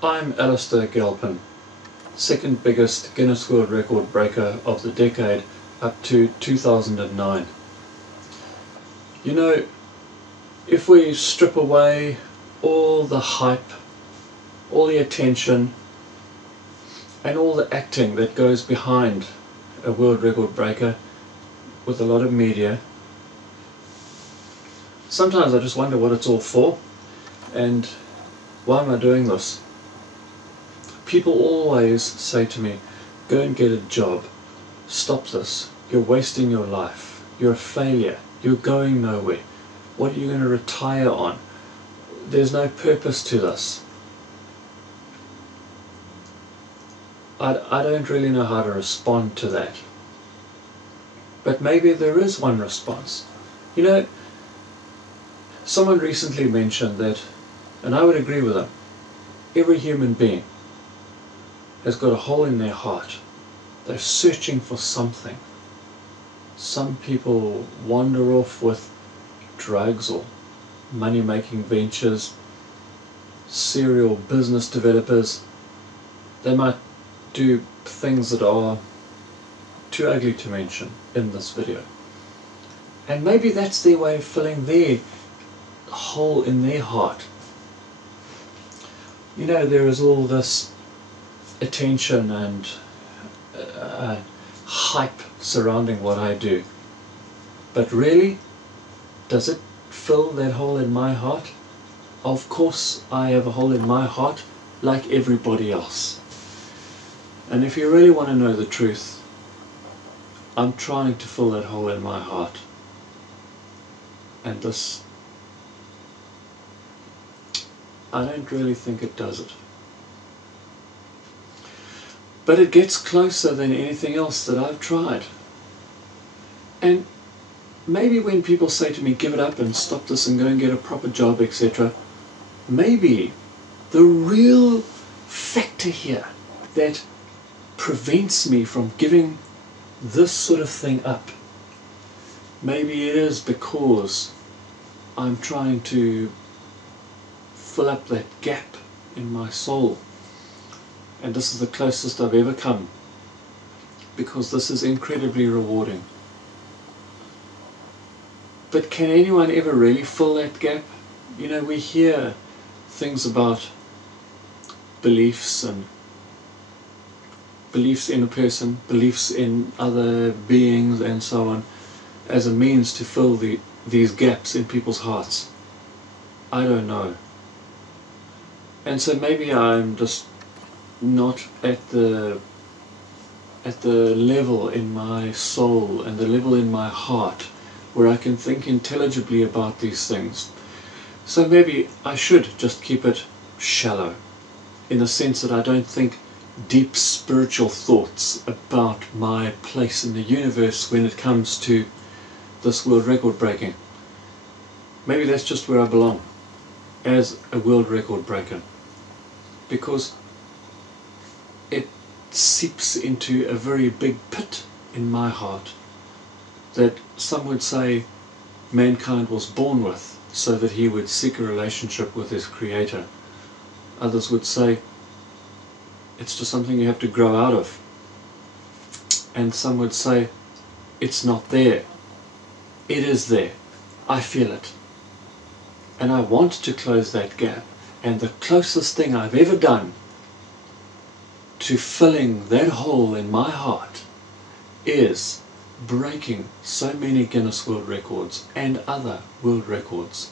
I'm Alastair Galpin, second biggest Guinness World Record breaker of the decade up to 2009. You know, if we strip away all the hype, all the attention and all the acting that goes behind a world record breaker with a lot of media, sometimes I just wonder what it's all for and why am I doing this? People always say to me, go and get a job, stop this, you're wasting your life, you're a failure, you're going nowhere, what are you going to retire on? There's no purpose to this. I don't really know how to respond to that. But maybe there is one response. You know, someone recently mentioned that, and I would agree with them, every human being has got a hole in their heart. They're searching for something. Some people wander off with drugs or money-making ventures, serial business developers. They might do things that are too ugly to mention in this video. And maybe that's their way of filling their hole in their heart. You know, there is all this attention and hype surrounding what I do. But really, does it fill that hole in my heart? Of course I have a hole in my heart like everybody else. And if you really want to know the truth, I'm trying to fill that hole in my heart. And this, I don't really think it does it. But it gets closer than anything else that I've tried. And maybe when people say to me, give it up and stop this and go and get a proper job, etc., maybe the real factor here that prevents me from giving this sort of thing up, maybe it is because I'm trying to fill up that gap in my soul. And this is the closest I've ever come, because this is incredibly rewarding. But can anyone ever really fill that gap? You know, we hear things about beliefs and beliefs in a person, beliefs in other beings and so on, as a means to fill these gaps in people's hearts. I don't know. And so maybe I'm just not at the level in my soul and the level in my heart where I can think intelligibly about these things. So maybe I should just keep it shallow, in the sense that I don't think deep spiritual thoughts about my place in the universe when it comes to this world record breaking. Maybe that's just where I belong, as a world record breaker, because it seeps into a very big pit in my heart that some would say mankind was born with, so that he would seek a relationship with his creator. Others would say it's just something you have to grow out of. And some would say it's not there. It is there. I feel it. And I want to close that gap. And the closest thing I've ever done to filling that hole in my heart is breaking so many Guinness World Records and other world records.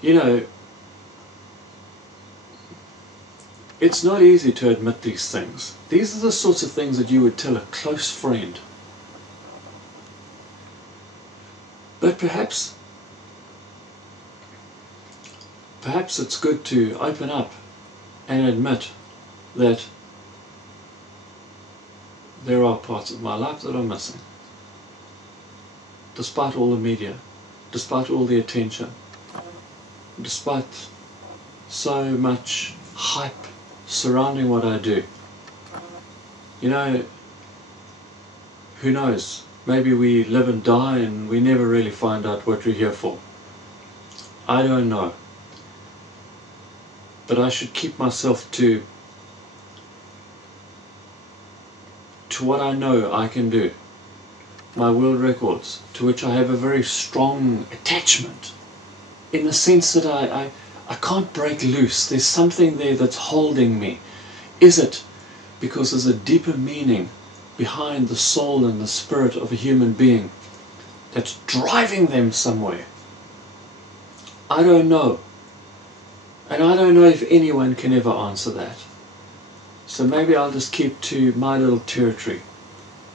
You know, it's not easy to admit these things. These are the sorts of things that you would tell a close friend. But perhaps it's good to open up and admit that there are parts of my life that are missing. Despite all the media, despite all the attention, despite so much hype surrounding what I do. You know, who knows? Maybe we live and die and we never really find out what we're here for. I don't know. But I should keep myself to what I know I can do. My world records, to which I have a very strong attachment, in the sense that I can't break loose. There's something there that's holding me. Is it because there's a deeper meaning behind the soul and the spirit of a human being that's driving them somewhere? I don't know. And I don't know if anyone can ever answer that. So maybe I'll just keep to my little territory,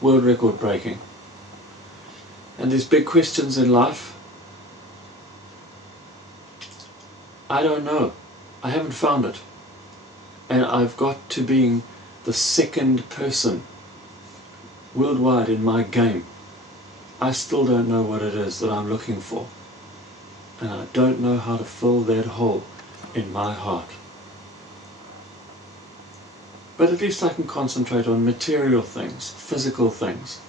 world record breaking. And these big questions in life, I don't know. I haven't found it. And I've got to being the second person worldwide in my game. I still don't know what it is that I'm looking for. And I don't know how to fill that hole in my heart. But at least I can concentrate on material things, physical things,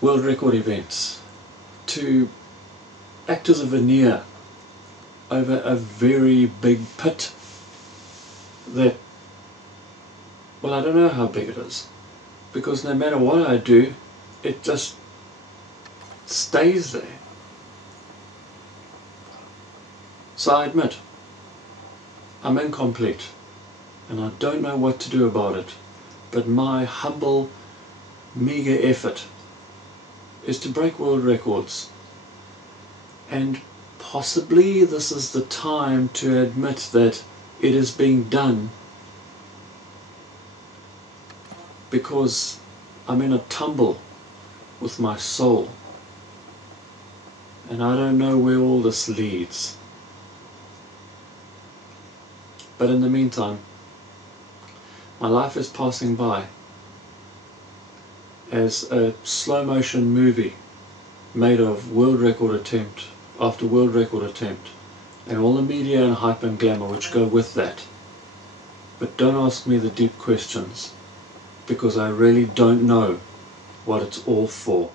world record events, to act as a veneer over a very big pit that, well, I don't know how big it is, because no matter what I do, it just stays there. So I admit, I'm incomplete, and I don't know what to do about it, but my humble, meager effort is to break world records. And possibly this is the time to admit that it is being done because I'm in a tumble with my soul, and I don't know where all this leads. But in the meantime, my life is passing by as a slow motion movie made of world record attempt after world record attempt, and all the media and hype and glamour which go with that. But don't ask me the deep questions, because I really don't know what it's all for.